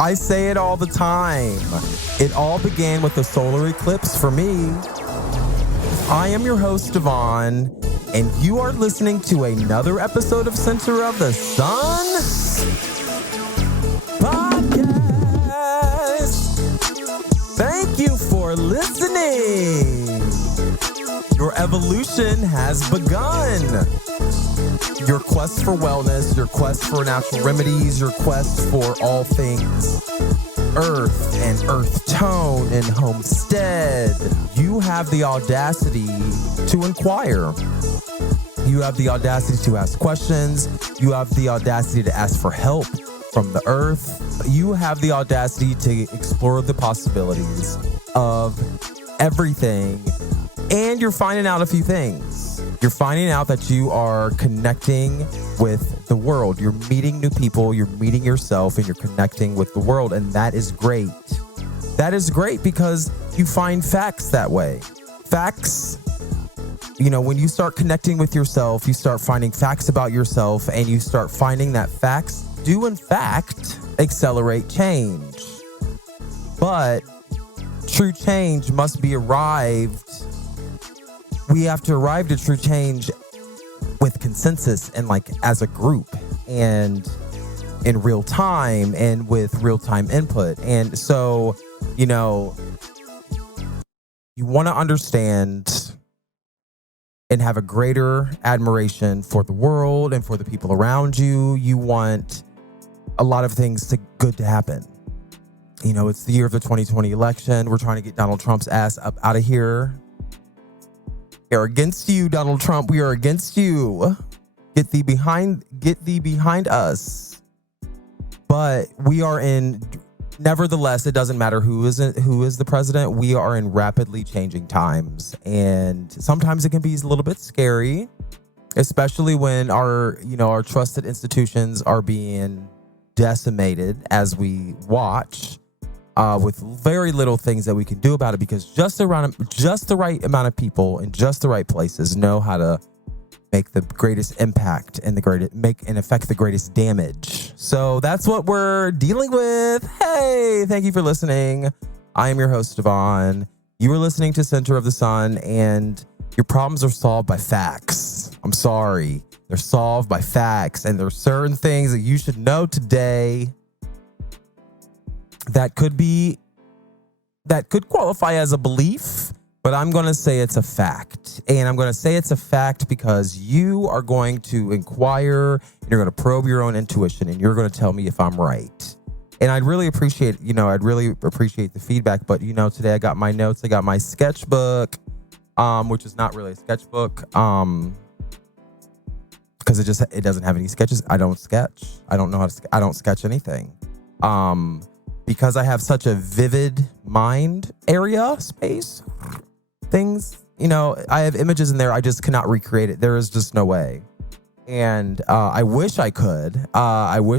I say it all the time. It all began with a solar eclipse for me. I am your host, Devon, and you are listening to another episode of Center of the Sun Podcast. Thank you for listening. Your evolution has begun. Your quest for wellness, your quest for natural remedies, your quest for all things earth and earth tone and homestead. You have the audacity to inquire. You have the audacity to ask questions. You have the audacity to ask for help from the earth. You have the audacity to explore the possibilities of everything. And you're finding out a few things. You're finding out that you are connecting with the world. You're meeting new people, you're meeting yourself, and you're connecting with the world. And that is great. That is great because you find facts that way. Facts, when you start connecting with yourself, you start finding facts about yourself, and you start finding that facts do, in fact, accelerate change. But true change must be arrived. We have to arrive to true change with consensus and as a group and in real time and with real time input. And so, you want to understand and have a greater admiration for the world and for the people around you. You want a lot of things good to happen. It's the year of the 2020 election. We're trying to get Donald Trump's ass up out of here. We are against you, Donald Trump. We are against you. Get thee behind us. But we are nevertheless, it doesn't matter who is the president. We are in rapidly changing times. And sometimes it can be a little bit scary, especially when our trusted institutions are being decimated as we watch. With very little things that we can do about it, because just the right amount of people in just the right places know how to make the greatest impact and affect the greatest damage. So that's what we're dealing with. Hey, thank you for listening. I am your host, Devon. You are listening to Center of the Sun, and your problems are solved by facts. I'm sorry. They're solved by facts, and there are certain things that you should know today that could qualify as a belief, but I'm going to say it's a fact. And I'm going to say it's a fact because you are going to inquire, and you're going to probe your own intuition, and you're going to tell me if I'm right. And I'd really appreciate the feedback. But, today I got my notes. I got my sketchbook, which is not really a sketchbook, because it doesn't have any sketches. I don't sketch. I don't know how to, I don't sketch anything. Because I have such a vivid mind space, things, I have images in there. I just cannot recreate it. There is just no way. And I wish I could. I'm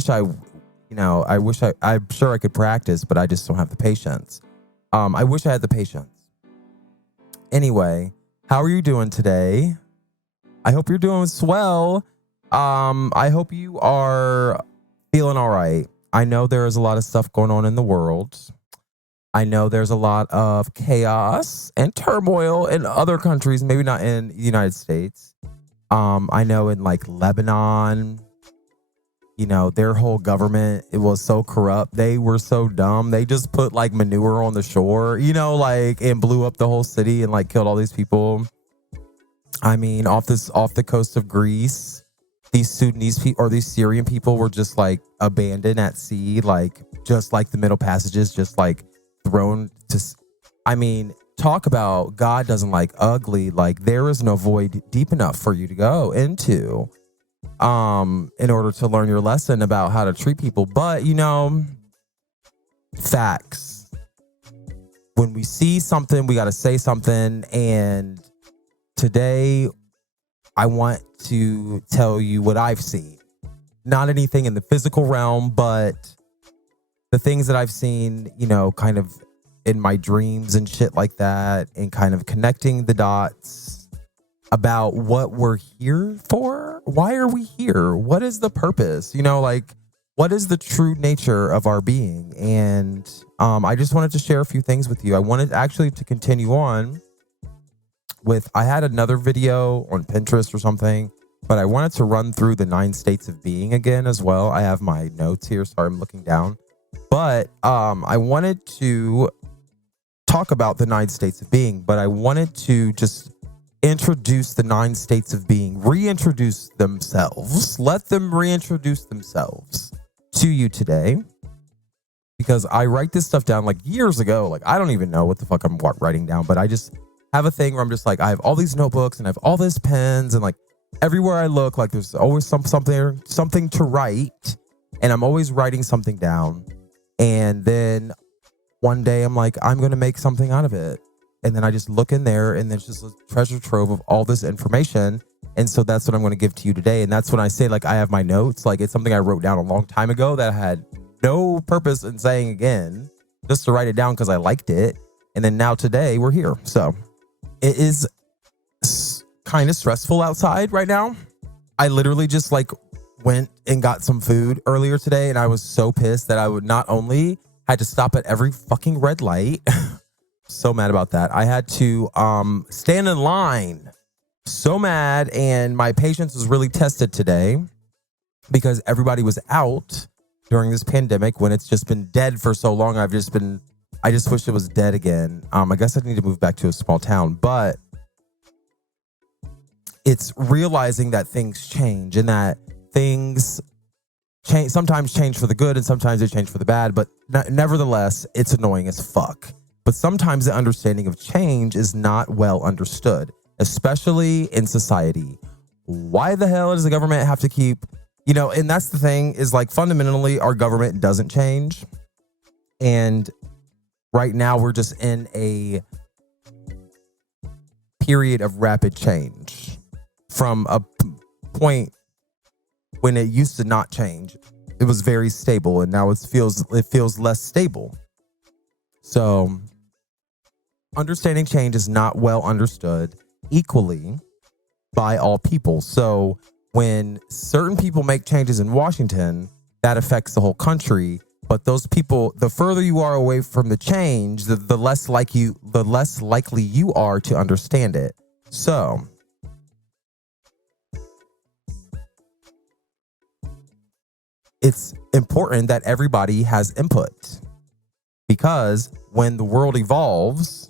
sure I could practice, but I just don't have the patience. I wish I had the patience. Anyway, how are you doing today? I hope you're doing swell. I hope you are feeling all right. I know there is a lot of stuff going on in the world. I know there's a lot of chaos and turmoil in other countries, maybe not in the United States. I know in Lebanon, their whole government, it was so corrupt. They were so dumb. They just put manure on the shore, and blew up the whole city and killed all these people. I mean, off the coast of Greece, these Sudanese people or these Syrian people were just abandoned at sea, just the Middle Passages, just thrown to. I mean, talk about God doesn't like ugly. There is no void deep enough for you to go into, in order to learn your lesson about how to treat people. But facts. When we see something, we got to say something. And today, I want to tell you what I've seen. Not anything in the physical realm, but the things that I've seen, kind of in my dreams and shit like that, and kind of connecting the dots about what we're here for. Why are we here? What is the purpose? what is the true nature of our being? And I just wanted to share a few things with you. I wanted actually to continue on with, I had another video on Pinterest or something, but I wanted to run through the 9 states of being again as well. I have my notes here. Sorry, I'm looking down. But I wanted to talk about the 9 states of being, but I wanted to just introduce the 9 states of being, reintroduce themselves, let them reintroduce themselves to you today, because I write this stuff down like years ago. Like, I don't even know what the fuck I'm writing down, but I just have a thing where I'm just like, I have all these notebooks and I have all these pens, and like everywhere I look, like there's always something to write, and I'm always writing something down. And then one day I'm like, I'm going to make something out of it. And then I just look in there and there's just a treasure trove of all this information. And so that's what I'm going to give to you today. And that's when I say, like, I have my notes. Like, it's something I wrote down a long time ago that I had no purpose in saying again, just to write it down because I liked it. And then now today we're here. So it is kind of stressful outside right now. I literally just like went and got some food earlier today, and I was so pissed that I would not only had to stop at every fucking red light. So mad about that. I had to stand in line. So mad, and my patience was really tested today because everybody was out during this pandemic when it's just been dead for so long. I just wish it was dead again. I guess I need to move back to a small town, but it's realizing that things change and that things change, sometimes change for the good and sometimes they change for the bad, but nevertheless, it's annoying as fuck. But sometimes the understanding of change is not well understood, especially in society. Why the hell does the government have to keep, and that's the thing, is like fundamentally our government doesn't change. And right now we're just in a period of rapid change from a point when it used to not change. It was very stable, and now it feels less stable. So understanding change is not well understood equally by all people. So when certain people make changes in Washington, that affects the whole country. But those people, the further you are away from the change, the less likely you are to understand it. So it's important that everybody has input, because when the world evolves,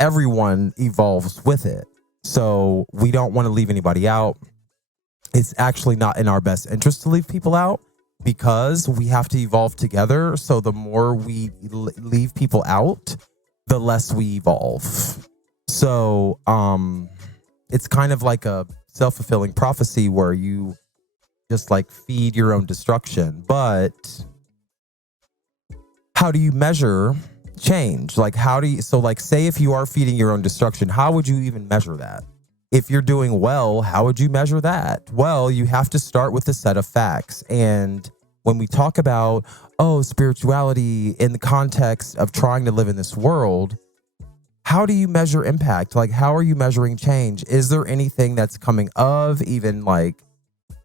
everyone evolves with it. So we don't want to leave anybody out. It's actually not in our best interest to leave people out, because we have to evolve together. So the more we leave people out, the less we evolve. So it's kind of like a self-fulfilling prophecy where you just like feed your own destruction. But how do you measure change? Like, say if you are feeding your own destruction, how would you even measure that? If you're doing well, how would you measure that? Well, you have to start with a set of facts. And when we talk about, spirituality in the context of trying to live in this world, how do you measure impact? Like, how are you measuring change? Is there anything that's coming of even like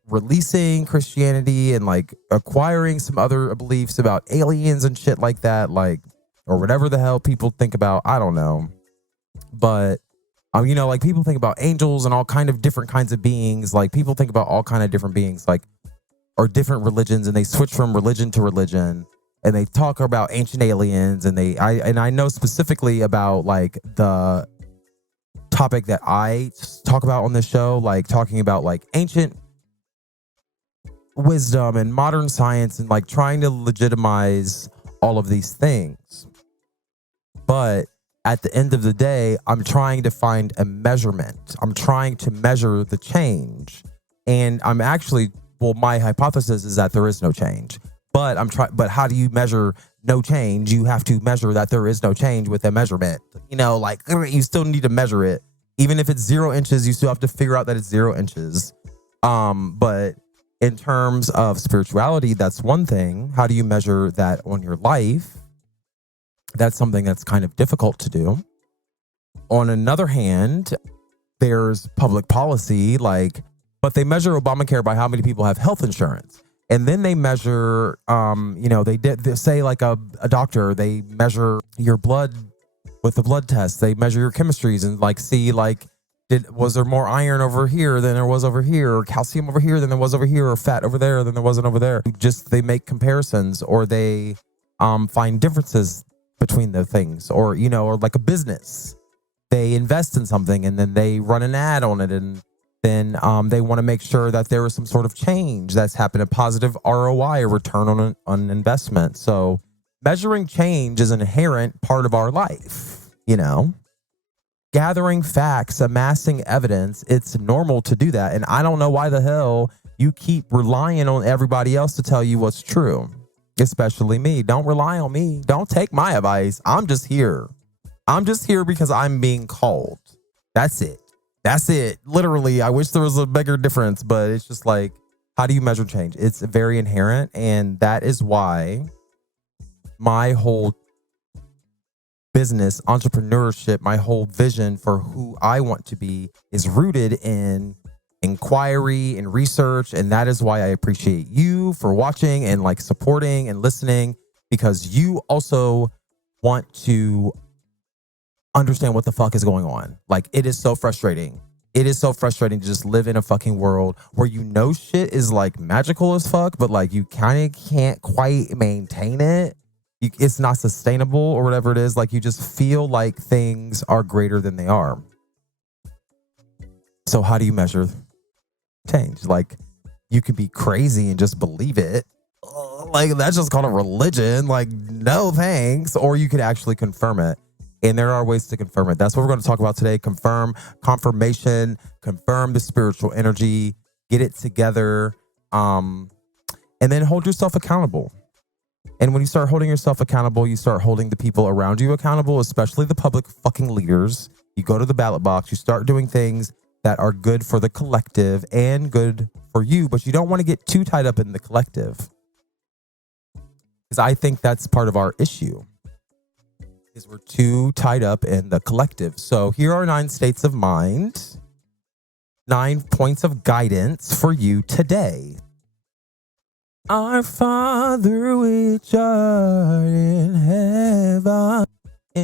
releasing Christianity and like acquiring some other beliefs about aliens and shit like that, like, or whatever the hell people think about? I don't know. But like people think about angels and all kind of different kinds of beings. Like people think about all kind of different beings, like, or different religions, and they switch from religion to religion, and they talk about ancient aliens, and I know specifically about like the topic that I talk about on this show, like talking about like ancient wisdom and modern science and like trying to legitimize all of these things. But at the end of the day, I'm trying to find a measurement. I'm trying to measure the change. And I'm actually, my hypothesis is that there is no change. But but how do you measure no change? You have to measure that there is no change with a measurement. Like you still need to measure it. Even if it's 0 inches, you still have to figure out that it's 0 inches. But in terms of spirituality, that's one thing. How do you measure that on your life? That's something that's kind of difficult to do. On another hand, there's public policy, but they measure Obamacare by how many people have health insurance. And then they measure, they say like a doctor, they measure your blood with the blood test. They measure your chemistries and like see like, was there more iron over here than there was over here, or calcium over here than there was over here, or fat over there than there wasn't over there. Just they make comparisons, or they find differences between the things, or or like a business, they invest in something and then they run an ad on it, and then they want to make sure that there is some sort of change that's happened, a positive ROI, or return on an investment. So measuring change is an inherent part of our life, gathering facts, amassing evidence. It's normal to do that. And I don't know why the hell you keep relying on everybody else to tell you what's true, especially me. Don't rely on me. Don't take my advice. I'm just here. I'm just here because I'm being called. That's it. That's it. Literally, I wish there was a bigger difference, but it's just like, how do you measure change? It's very inherent. And that is why my whole business, entrepreneurship, my whole vision for who I want to be is rooted in inquiry and research. And that is why I appreciate you for watching and like supporting and listening, because you also want to understand what the fuck is going on. Like, it is so frustrating. It is so frustrating to just live in a fucking world where shit is like magical as fuck, but like you kind of can't quite maintain it. It's not sustainable or whatever it is. Like, you just feel like things are greater than they are. So how do you measure change? Like, you can be crazy and just believe it. Like, that's just called a religion. Like, no thanks. Or you could actually confirm it. And there are ways to confirm it. That's what we're going to talk about today. Confirmation, confirm the spiritual energy, get it together, and then hold yourself accountable. And when you start holding yourself accountable, you start holding the people around you accountable, especially the public fucking leaders. You go to the ballot box, you start doing things that are good for the collective and good for you, but you don't want to get too tied up in the collective. Because I think that's part of our issue, is we're too tied up in the collective. So here are 9 states of mind, 9 points of guidance for you today. Our Father which art in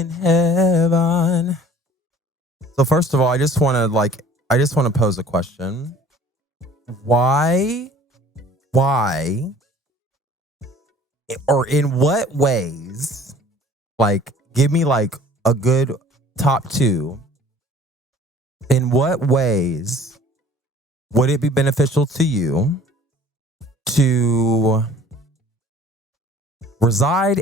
heaven. So first of all, I just want to pose a question. Why, or in what ways, like, give me like a good top 2. In what ways would it be beneficial to you to reside